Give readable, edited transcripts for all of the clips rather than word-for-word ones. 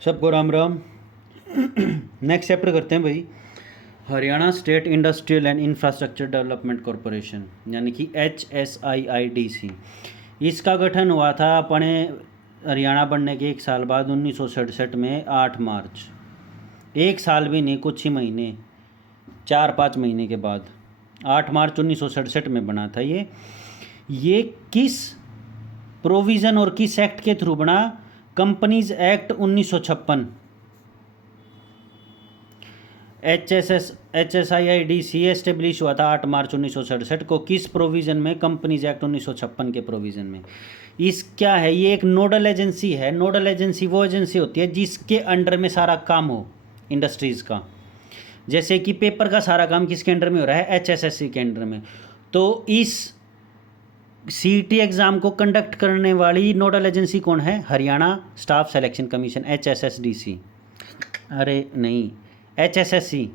सबको Ram Ram. Next chapter करते हैं भाई। Haryana state industrial and infrastructure development corporation यानी कि HSIIDC। इसका गठन हुआ था अपने हरियाणा बनने के 1 साल बाद 1967 में 8 मार्च। 1 साल भी नहीं, कुछ ही महीने, 4-5 महीने के बाद 8 मार्च 1967 में बना था ये किस प्रोविज़न और किस एक्ट के थ्रू बना? Companies act 1956। HSIIDC एस्टेब्लिश हुआ था 8 मार्च 1967 को। किस प्रोविज़न में? कंपनीज एक्ट 1956 के प्रोविज़न में। इस क्या है, ये एक नोडल एजेंसी है। नोडल एजेंसी वो एजेंसी होती है जिसके अंडर में सारा काम हो इंडस्ट्रीज़ का। जैसे कि पेपर का सारा काम किसके अंडर में हो रहा है? HSSC के अंडर में। तो इस CET एग्ज़ाम को कंडक्ट करने वाली नोडल एजेंसी कौन है? Haryana staff selection commission, HSSDC। अरे नहीं, HSSC,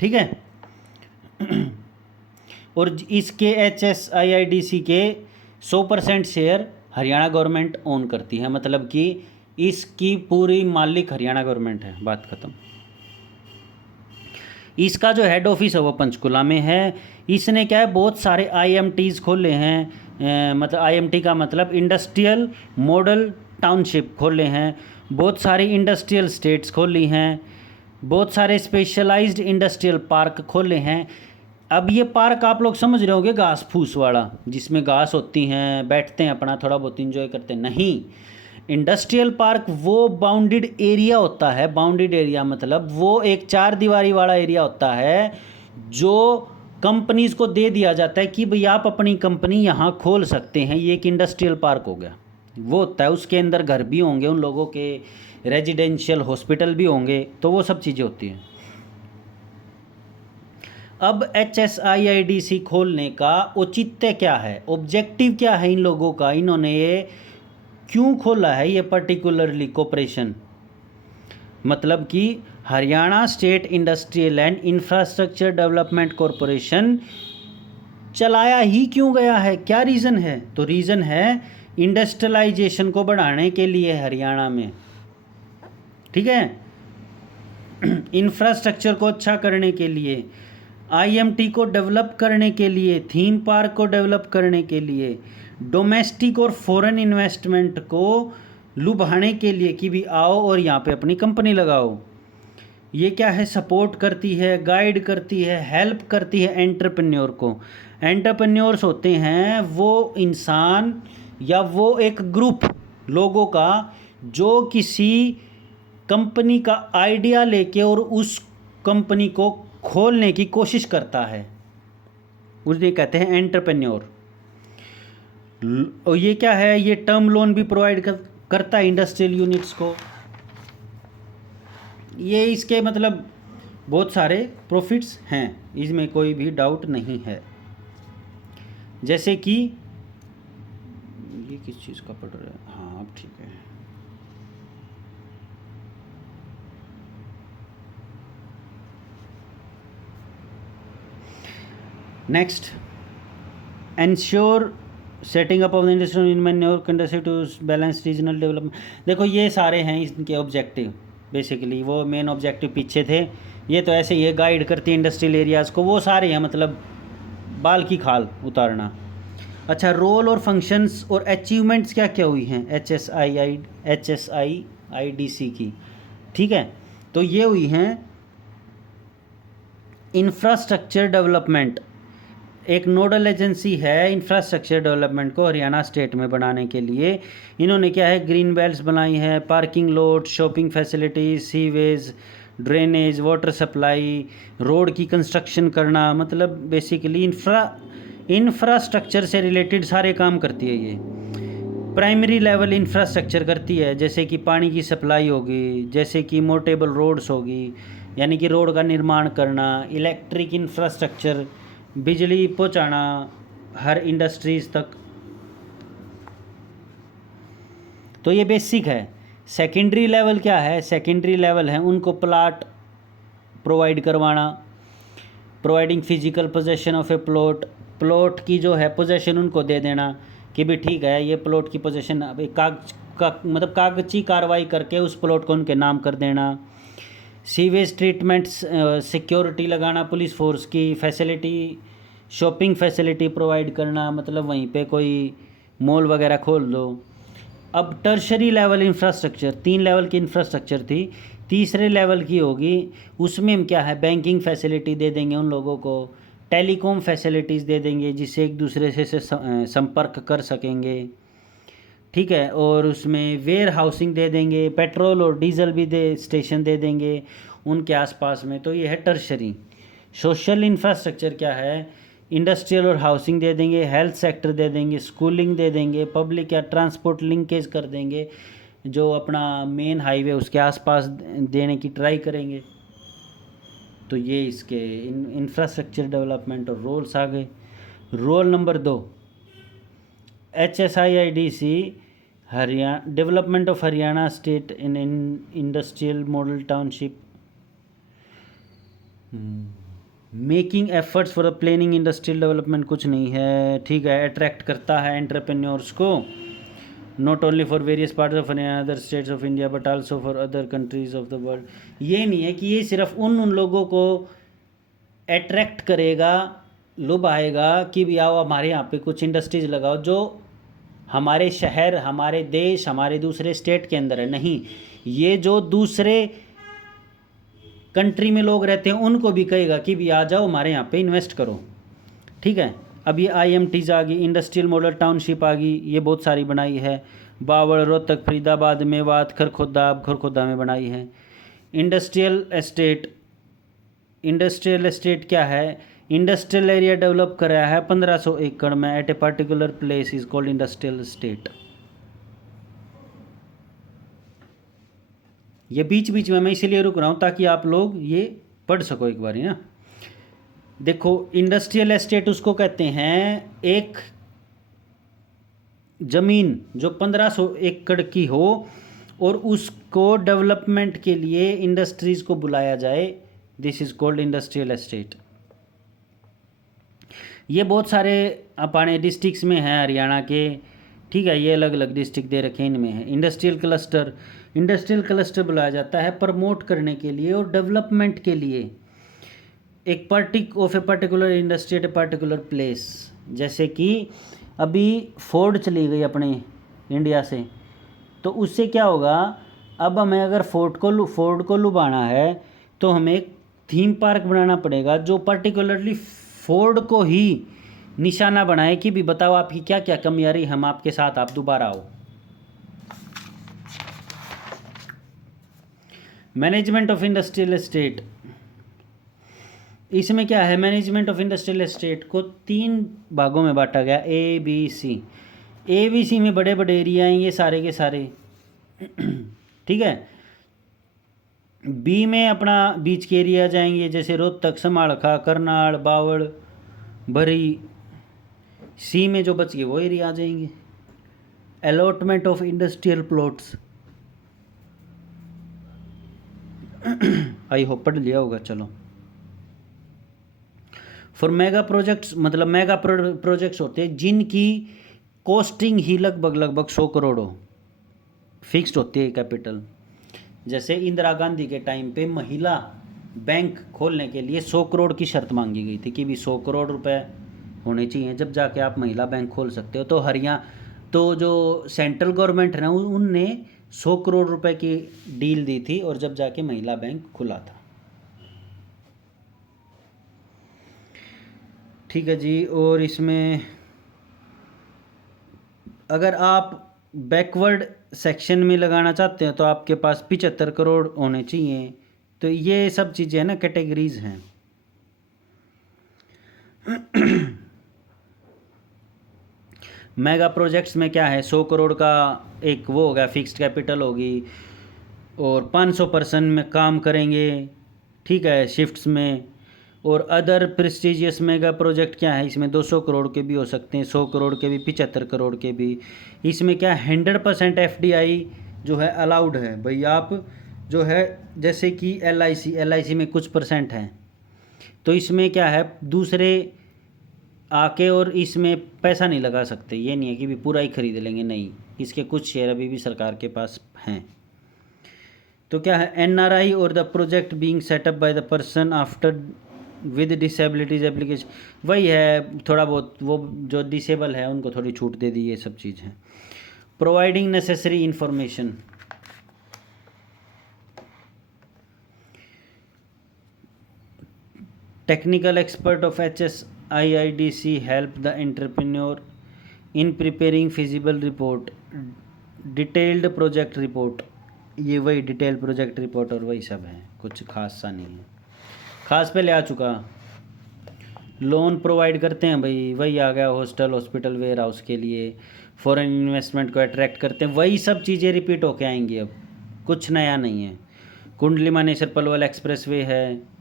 ठीक है। और इसके HSIIDC के 100% शेयर हरियाणा गवर्नमेंट ओन करती है, मतलब कि इसकी पूरी मालिक हरियाणा गवर्नमेंट है। बात खत्म। इसका जो हेड ऑफिस है वो पंचकुला में है। इसने क्या है, बहुत सारे IMTs खोले हैं। मतलब IMT का मतलब इंडस्ट्रियल मॉडल टाउनशिप खोले हैं। बहुत सारी इंडस्ट्रियल स्टेट्स खोली हैं। बहुत सारे स्पेशलाइज्ड इंडस्ट्रियल पार्क खोले हैं। अब ये पार्क आप लोग समझ रहे होंगे घास फूस वाला, जिसमें घास होती हैं, बैठते हैं अपना थोड़ा बहुत इंजॉय करते हैं। नहीं, इंडस्ट्रियल पार्क वो बाउंडेड एरिया होता है। बाउंडेड एरिया मतलब वो एक 4 दीवारी वाला एरिया होता है जो कंपनीज को दे दिया जाता है कि भाई आप अपनी कंपनी यहाँ खोल सकते हैं। ये एक इंडस्ट्रियल पार्क हो गया। वो होता है, उसके अंदर घर भी होंगे, उन लोगों के रेजिडेंशियल हॉस्पिटल भी होंगे, तो वो सब चीज़ें होती हैं। अब HSIIDC खोलने का औचित्य क्या है, ऑब्जेक्टिव क्या है इन लोगों का? इन्होंने ये क्यों खोला है ये पर्टिकुलरली कॉरपोरेशन? मतलब कि Haryana state industrial and infrastructure development corporation चलाया ही क्यों गया है? क्या रीज़न है? तो रीज़न है इंडस्ट्रियलाइजेशन को बढ़ाने के लिए हरियाणा में, ठीक है। इंफ्रास्ट्रक्चर को अच्छा करने के लिए, IMT को डेवलप करने के लिए, थीम पार्क को डेवलप करने के लिए, डोमेस्टिक और फॉरेन इन्वेस्टमेंट को लुभाने के लिए कि भी आओ और यहाँ पे अपनी कंपनी लगाओ। ये क्या है, सपोर्ट करती है, गाइड करती है, हेल्प करती है एंटरप्रेन्योर को। एंटरप्रेन्योर्स होते हैं वो इंसान या वो एक ग्रुप लोगों का जो किसी कंपनी का आइडिया लेके और उस कंपनी को खोलने की कोशिश करता है, उसे कहते हैं एंटरप्रेन्योर। और ये क्या है, ये टर्म लोन भी प्रोवाइड करता है इंडस्ट्रियल यूनिट्स को। ये इसके मतलब बहुत सारे प्रॉफिट्स हैं, इसमें कोई भी डाउट नहीं है। जैसे कि ये किस चीज़ का पढ़ रहे हैं? हाँ अब ठीक है। Next, ensure setting up of the industrial investment conductive to balance regional development. देखो ये सारे हैं इनके ऑब्जेक्टिव। बेसिकली वो मेन ऑब्जेक्टिव पीछे थे, ये तो ऐसे ही गाइड करती है इंडस्ट्रियल एरियाज़ को। वो सारे हैं मतलब बाल की खाल उतारना। अच्छा, रोल और फंक्शंस और अचीवमेंट्स क्या क्या हुई हैं HSIIDC की, ठीक है। तो ये हुई हैं इंफ्रास्ट्रक्चर डेवलपमेंट। एक नोडल एजेंसी है इंफ्रास्ट्रक्चर डेवलपमेंट को हरियाणा स्टेट में बनाने के लिए। इन्होंने क्या है, ग्रीन बेल्ट्स बनाई हैं, parking lot, shopping facilities, sewage, drainage, water supply, road की कंस्ट्रक्शन करना, मतलब बेसिकली इंफ्रास्ट्रक्चर से रिलेटेड सारे काम करती है ये। प्राइमरी लेवल इंफ्रास्ट्रक्चर करती है, जैसे कि पानी की सप्लाई होगी, जैसे कि मोटेबल रोड्स होगी, यानी कि रोड का निर्माण करना, इलेक्ट्रिक इंफ्रास्ट्रक्चर, बिजली पहुंचाना हर इंडस्ट्रीज तक। तो ये बेसिक है। सेकेंडरी लेवल क्या है? सेकेंडरी लेवल है उनको प्लाट प्रोवाइड करवाना, providing physical possession of A plot. Plot की जो है पोजेशन उनको दे देना कि भी ठीक है, ये प्लॉट की पोजेशन, मतलब कागजी कार्रवाई करके उस प्लॉट को उनके नाम कर देना। सीवेज ट्रीटमेंट सिक्योरिटी लगाना, पुलिस फोर्स की फैसिलिटी, शॉपिंग फैसिलिटी प्रोवाइड करना, मतलब वहीं पे कोई मॉल वगैरह खोल दो। अब टर्शरी लेवल इंफ्रास्ट्रक्चर, 3 लेवल की इंफ्रास्ट्रक्चर थी, तीसरे लेवल की होगी, उसमें हम क्या है बैंकिंग फैसिलिटी दे देंगे उन लोगों को, टेलीकॉम फैसिलिटीज़ दे देंगे जिससे एक दूसरे से संपर्क कर सकेंगे, ठीक है। और उसमें वेयर हाउसिंग दे देंगे, पेट्रोल और डीजल भी स्टेशन दे देंगे उनके आसपास में। तो ये है टर्शरी। सोशल इंफ्रास्ट्रक्चर क्या है, इंडस्ट्रियल और हाउसिंग दे देंगे, हेल्थ सेक्टर दे देंगे, स्कूलिंग दे देंगे, पब्लिक या ट्रांसपोर्ट लिंकेज कर देंगे, जो अपना मेन हाईवे उसके आसपास देने की ट्राई करेंगे। तो ये इसके इंफ्रास्ट्रक्चर डेवलपमेंट और रोल्स आ गए। Roll number 2, HSIIDC Haryana, development of Haryana state in industrial model township, making efforts for the planning industrial development कुछ नहीं है, ठीक है। अट्रैक्ट करता है एंटरप्रेन्योर्स को, not only for various parts of Haryana other states of India but also for other countries of the world. ये नहीं है कि ये सिर्फ उन लोगों को अट्रैक्ट करेगा, लुभाएगा कि भी आओ हमारे यहाँ पे कुछ इंडस्ट्रीज लगाओ जो हमारे शहर, हमारे देश, हमारे दूसरे स्टेट के अंदर है, नहीं, ये जो दूसरे कंट्री में लोग रहते हैं उनको भी कहेगा कि भी आ जाओ हमारे यहाँ पे इन्वेस्ट करो, ठीक है। अब ये IMTs आ गई, इंडस्ट्रियल मॉडल टाउनशिप आ गई, ये बहुत सारी बनाई है, बावड़, रोहतक, फरीदाबाद, मेवात, खरखोदा में बनाई है। इंडस्ट्रियल एस्टेट, इंडस्ट्रियल एस्टेट क्या है, इंडस्ट्रियल एरिया डेवलप कराया है 1500 एकड़ में at a particular place is called industrial estate. ये बीच बीच में मैं इसीलिए रुक रहा हूँ ताकि आप लोग ये पढ़ सको एक बारी ना। देखो, इंडस्ट्रियल एस्टेट उसको कहते हैं एक ज़मीन जो 1500 एकड़ की हो और उसको डेवलपमेंट के लिए इंडस्ट्रीज़ को बुलाया जाए, this is called industrial estate. ये बहुत सारे अपने डिस्ट्रिक्ट्स में हैं हरियाणा के, ठीक है, ये अलग अलग डिस्ट्रिक्ट दे रखे हैं, इनमें है। इंडस्ट्रियल क्लस्टर, इंडस्ट्रियल क्लस्टर बुलाया जाता है प्रमोट करने के लिए और डेवलपमेंट के लिए एक particular industry at a particular place. जैसे कि अभी फोर्ड चली गई अपने इंडिया से, तो उससे क्या होगा, अब हमें अगर फोर्ड को लुभाना है तो हमें एक थीम पार्क बनाना पड़ेगा जो पर्टिकुलरली फोर्ड को ही निशाना बनाए कि भी बताओ आपकी क्या क्या कमी आ रही, हम आपके साथ, आप दोबारा आओ। मैनेजमेंट ऑफ इंडस्ट्रियल एस्टेट, इसमें क्या है, मैनेजमेंट ऑफ इंडस्ट्रियल एस्टेट को 3 भागों में बांटा गया, ABC। ABC में बड़े बड़े एरिया हैं ये सारे के सारे, ठीक है। B में अपना बीच के एरिया जाएंगे, जैसे रोहतक, समाड़खा, करनाल, बावड़, भरी। C में जो बच गए वो एरिया आ जाएंगे। Allotment of industrial plots, I hope पढ़ लिया होगा, चलो। फॉर मेगा प्रोजेक्ट्स, मतलब मेगा प्रोजेक्ट्स होते हैं जिनकी कॉस्टिंग ही लगभग 100 करोड़ हो, फिक्स्ड होती है कैपिटल। जैसे इंदिरा गांधी के टाइम पे महिला बैंक खोलने के लिए 100 करोड़ की शर्त मांगी गई थी कि भी 100 करोड़ रुपए होने चाहिए जब जाके आप महिला बैंक खोल सकते हो। तो हरियाणा, तो जो सेंट्रल गवर्नमेंट है ना, उनने 100 करोड़ रुपए की डील दी थी और जब जाके महिला बैंक खुला था, ठीक है जी। और इसमें अगर आप बैकवर्ड सेक्शन में लगाना चाहते हैं तो आपके पास 75 करोड़ होने चाहिए। तो ये सब चीज़ें हैं ना, कैटेगरीज हैं। मेगा प्रोजेक्ट्स में क्या है, 100 करोड़ का एक वो होगा, फिक्स्ड कैपिटल होगी, और 500 पर्सन में काम करेंगे, ठीक है, शिफ्ट्स में। और अदर प्रेस्टिजियस मेगा प्रोजेक्ट क्या है, इसमें 200 करोड़ के भी हो सकते हैं, 100 करोड़ के भी, 75 करोड़ के भी। इसमें क्या 100% FDI जो है अलाउड है भाई। आप जो है जैसे कि LIC में कुछ % है, तो इसमें क्या है, दूसरे आके और इसमें पैसा नहीं लगा सकते। ये नहीं है कि भी पूरा ही खरीद लेंगे, नहीं, इसके कुछ शेयर अभी भी सरकार के पास हैं। तो क्या है, एनआरआई और the project being setup by the person after with disabilities application, वही है थोड़ा बहुत, वो जो डिसेबल है उनको थोड़ी छूट दे दी, ये सब चीज़ है। Providing necessary information, technical expert of HSIIDC help the entrepreneur in preparing feasible report, detailed project report, ये वही डिटेल प्रोजेक्ट रिपोर्ट और वही सब है, कुछ खास सा नहीं है। खास पे ले आ चुका, लोन प्रोवाइड करते हैं भाई, वही आ गया, हॉस्टल हॉस्पिटल वेयर हाउस के लिए, फॉरेन इन्वेस्टमेंट को अट्रैक्ट करते हैं, वही सब चीज़ें रिपीट होके आएंगी, अब कुछ नया नहीं है। कुंडली मानेसर पलवल एक्सप्रेस वे है,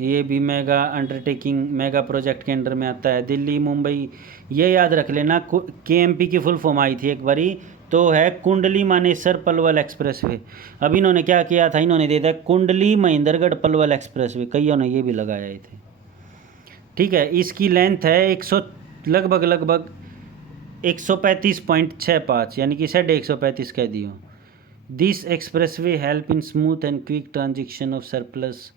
ये भी मेगा अंडरटेकिंग, मेगा प्रोजेक्ट के अंडर में आता है। दिल्ली मुंबई, ये याद रख लेना, केएमपी की फुल फॉर्म आई थी एक बारी, तो है कुंडली मानेसर पलवल एक्सप्रेस वे। अब इन्होंने क्या किया था, इन्होंने दे दिया कुंडली महेंद्रगढ़ पलवल एक्सप्रेस वे, कईयों ने ये भी लगाए थे। ठीक है, इसकी लेंथ है 100 लगभग 135.65, यानी कि 135 कह दियो। This express way help in smooth and quick transaction of surplus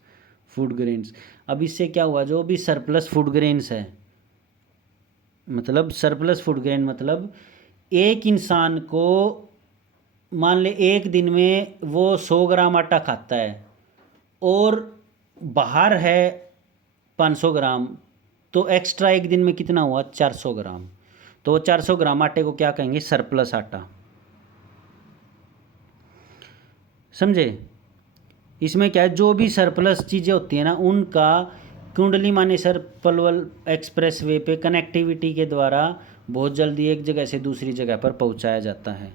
food grains. अब इससे क्या हुआ, जो भी सरप्लस फूड ग्रेन्स है, मतलब सरप्लस फूड ग्रेन मतलब एक इंसान को मान ले एक दिन में वो 100 ग्राम आटा खाता है और बाहर है 500 ग्राम, तो एक्स्ट्रा एक दिन में कितना हुआ, 400 ग्राम। तो वो 400 ग्राम आटे को क्या कहेंगे, सरप्लस आटा, समझे। इसमें क्या है, जो भी सरप्लस चीज़ें होती हैं ना, उनका कुंडली मानेसर पलवल एक्सप्रेस वे पे कनेक्टिविटी के द्वारा बहुत जल्दी एक जगह से दूसरी जगह पर पहुंचाया जाता है।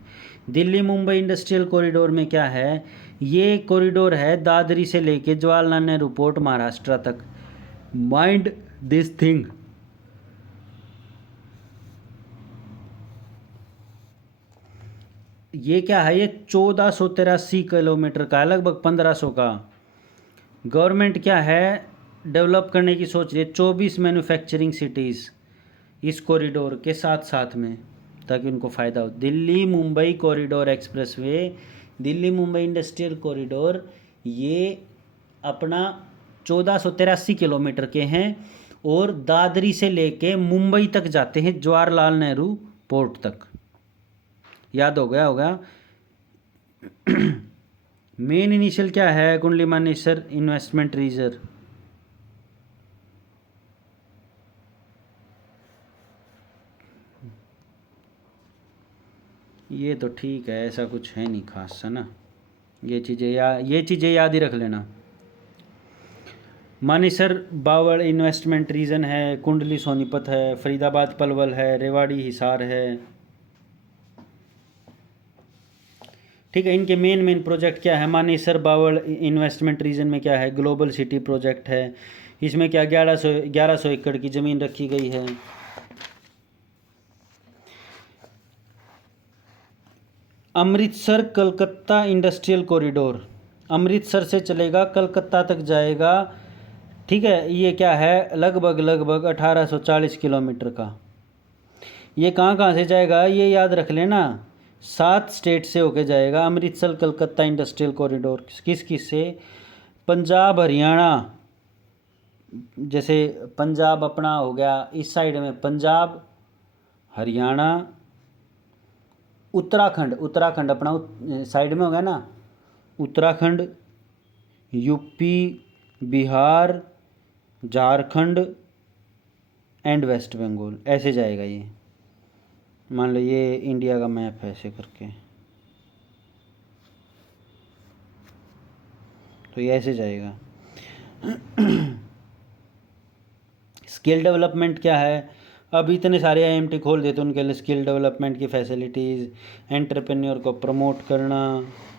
दिल्ली मुंबई इंडस्ट्रियल कॉरिडोर में क्या है, ये कॉरिडोर है दादरी से लेके जवाहरलाल नेहरू पोर्ट महाराष्ट्र तक। माइंड दिस थिंग, ये क्या है, ये 1483 किलोमीटर का है, लगभग 1500 का। गवर्नमेंट क्या है डेवलप करने की सोच रही है, 24 मैन्युफैक्चरिंग सिटीज़ इस कॉरिडोर के साथ साथ में, ताकि उनको फ़ायदा हो। Delhi Mumbai corridor expressway, Delhi Mumbai industrial corridor, ये अपना 1483 किलोमीटर के हैं और दादरी से लेके मुंबई तक जाते हैं, जवाहरलाल नेहरू पोर्ट तक। याद हो गया होगा। मेन इनिशियल क्या है, कुंडली मानेसर इन्वेस्टमेंट रिजर्व, ये तो ठीक है, ऐसा कुछ है नहीं खास सा ना, ये चीज़ें याद ही रख लेना। मानेसर बावड़ इन्वेस्टमेंट रीजन है, कुंडली सोनीपत है, फरीदाबाद पलवल है, रेवाड़ी हिसार है। ठीक है, इनके मेन प्रोजेक्ट क्या है, मानेसर बावड़ इन्वेस्टमेंट रीजन में क्या है, ग्लोबल सिटी प्रोजेक्ट है, इसमें क्या 1100 एकड़ की ज़मीन रखी गई है। अमृतसर कलकत्ता इंडस्ट्रियल कॉरिडोर, अमृतसर से चलेगा कलकत्ता तक जाएगा। ठीक है, ये क्या है, लगभग 1840 किलोमीटर का। ये कहाँ से जाएगा, ये याद रख लेना, 7 स्टेट से होके जाएगा अमृतसर कलकत्ता इंडस्ट्रियल कॉरिडोर। किस से, पंजाब हरियाणा, जैसे पंजाब अपना हो गया इस साइड में, पंजाब हरियाणा उत्तराखंड अपना साइड में हो गया ना, Uttarakhand, UP, Bihar, Jharkhand and west Bengal, ऐसे जाएगा ये। मान लो ये इंडिया का मैप है, ऐसे करके, तो ये ऐसे जाएगा। स्किल डेवलपमेंट क्या है, अब इतने सारे आईएमटी खोल देते उनके लिए स्किल डेवलपमेंट की फैसिलिटीज़, एंटरप्रेन्योर को प्रमोट करना,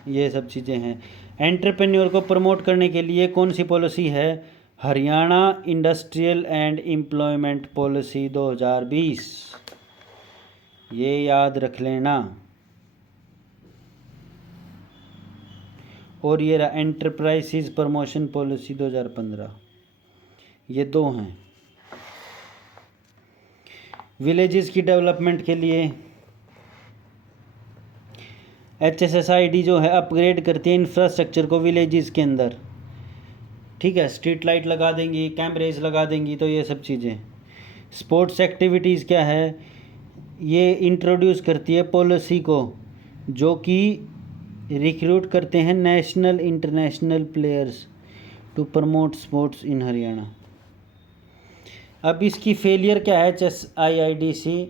ये सब चीज़ें हैं। एंटरप्रेन्योर को प्रमोट करने के लिए कौन सी पॉलिसी है, Haryana industrial and employment policy 2020, ये याद रख लेना। और ये रहा एंटरप्राइजेज प्रमोशन पॉलिसी 2015, ये दो हैं। विलेजेस की डेवलपमेंट के लिए HSSID जो है अपग्रेड करती है इंफ्रास्ट्रक्चर को विलेजेस के अंदर, ठीक है, स्ट्रीट लाइट लगा देंगी, कैमरेज लगा देंगी, तो ये सब चीज़ें। स्पोर्ट्स एक्टिविटीज़ क्या है, ये इंट्रोड्यूस करती है पॉलिसी को जो कि रिक्रूट करते हैं national international players to promote sports in Haryana. अब इसकी फेलियर क्या है, HSIIDC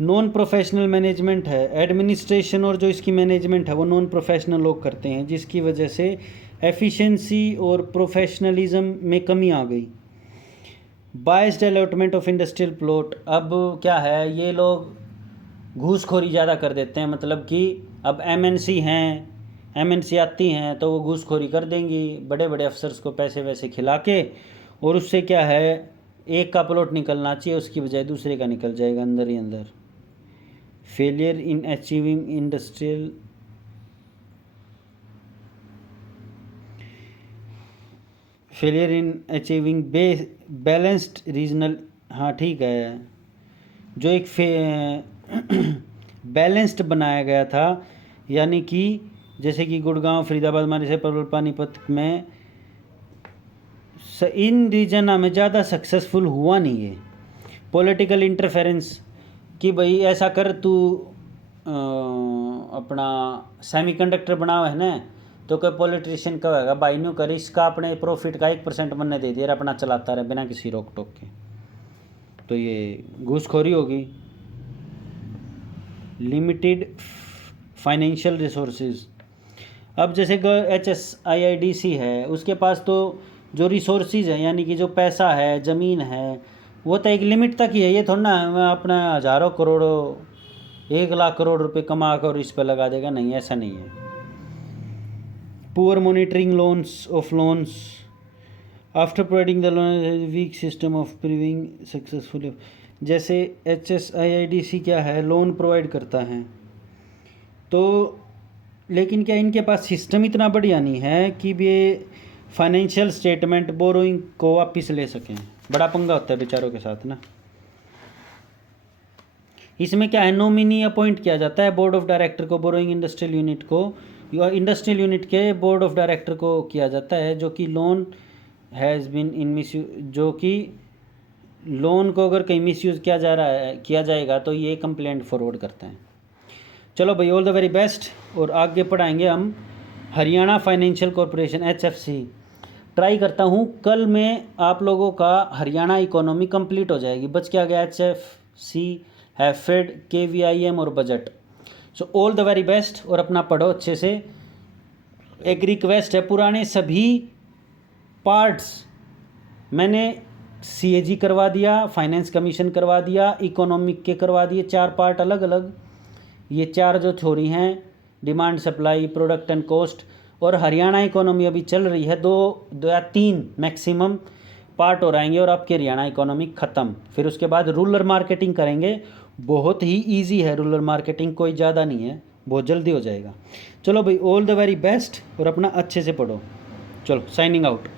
नॉन प्रोफेशनल मैनेजमेंट है, एडमिनिस्ट्रेशन और जो इसकी मैनेजमेंट है वो नॉन प्रोफेशनल लोग करते हैं, जिसकी वजह से एफिशिएंसी और प्रोफेशनलिज्म में कमी आ गई। Biased allotment of industrial plot, अब क्या है, ये लोग घूसखोरी ज़्यादा कर देते हैं, मतलब कि अब MNC हैं, MNC आती हैं तो वो घूसखोरी कर देंगी बड़े बड़े अफसर्स को पैसे वैसे खिला के, और उससे क्या है, एक का प्लॉट निकलना चाहिए उसकी बजाय दूसरे का निकल जाएगा अंदर ही अंदर। Failure in achieving industrial failure in achieving balanced regional, हाँ ठीक है, जो एक बैलेंस्ड बनाया गया था, यानी कि जैसे कि गुड़गांव, फरीदाबाद, मानेसर, पलवल, पानीपत में इन रीजन में ज़्यादा सक्सेसफुल हुआ नहीं है। पॉलिटिकल इंटरफेरेंस कि भाई ऐसा कर तू अपना सेमीकंडक्टर बनाओ है ना, तो कोई पॉलिटिशियन कहेगा भाई न्यू कर, इसका अपने प्रॉफिट का 1% बनने दे दिया, अपना चलाता रहे बिना किसी रोक टोक के, तो ये घूसखोरी होगी। लिमिटेड फाइनेंशियल रिसोर्सेज, अब जैसे HSIIDC है, उसके पास तो जो रिसोर्सेज है यानी कि जो पैसा है, ज़मीन है, वो तो एक लिमिट तक ही है। ये थोड़ा ना अपना हज़ारों करोड़ों 1 लाख करोड़ रुपए कमा कर इस पर लगा देगा, नहीं, ऐसा नहीं है। Poor monitoring of loans after providing the loan, weak system of proving successful. जैसे HSIIDC क्या है, लोन प्रोवाइड करता है, तो लेकिन क्या इनके पास सिस्टम इतना बढ़िया नहीं है कि ये फाइनेंशियल स्टेटमेंट बोरोइंग को वापस ले सकें। बड़ा पंगा होता है बेचारों के साथ ना। इसमें क्या है, नॉमिनी अपॉइंट किया जाता है बोर्ड ऑफ डायरेक्टर को, बोरोइंग इंडस्ट्रियल यूनिट को, इंडस्ट्रियल यूनिट के बोर्ड ऑफ डायरेक्टर को किया जाता है, जो कि loan has been in misuse, जो कि लोन को अगर कहीं मिसयूज़ किया जा रहा है, किया जाएगा तो ये कंप्लेंट फॉरवर्ड करते हैं। चलो भाई, ऑल द वेरी बेस्ट। और आगे पढ़ाएंगे हम Haryana financial corporation HFC। Try करता हूँ कल में आप लोगों का हरियाणा इकोनॉमी कंप्लीट हो जाएगी। बच क्या गया, HFC है, फेड, KVIM और budget. So all the very best और अपना पढ़ो अच्छे से। एक रिक्वेस्ट है, पुराने सभी पार्ट्स मैंने CAG करवा दिया, फाइनेंस कमीशन करवा दिया, इकोनॉमिक के करवा दिए, 4 पार्ट अलग अलग। ये 4 जो थ्योरी हैं, demand supply, product and cost, और हरियाणा इकोनॉमी अभी चल रही है, 2 या 3 मैक्सिमम पार्ट हो रहेंगे और आपके हरियाणा इकोनॉमी ख़त्म। फिर उसके बाद रूरल मार्केटिंग करेंगे, बहुत ही इजी है रूरल मार्केटिंग, कोई ज़्यादा नहीं है, बहुत जल्दी हो जाएगा। चलो भाई, ऑल द वेरी बेस्ट और अपना अच्छे से पढ़ो। चलो, साइनिंग आउट।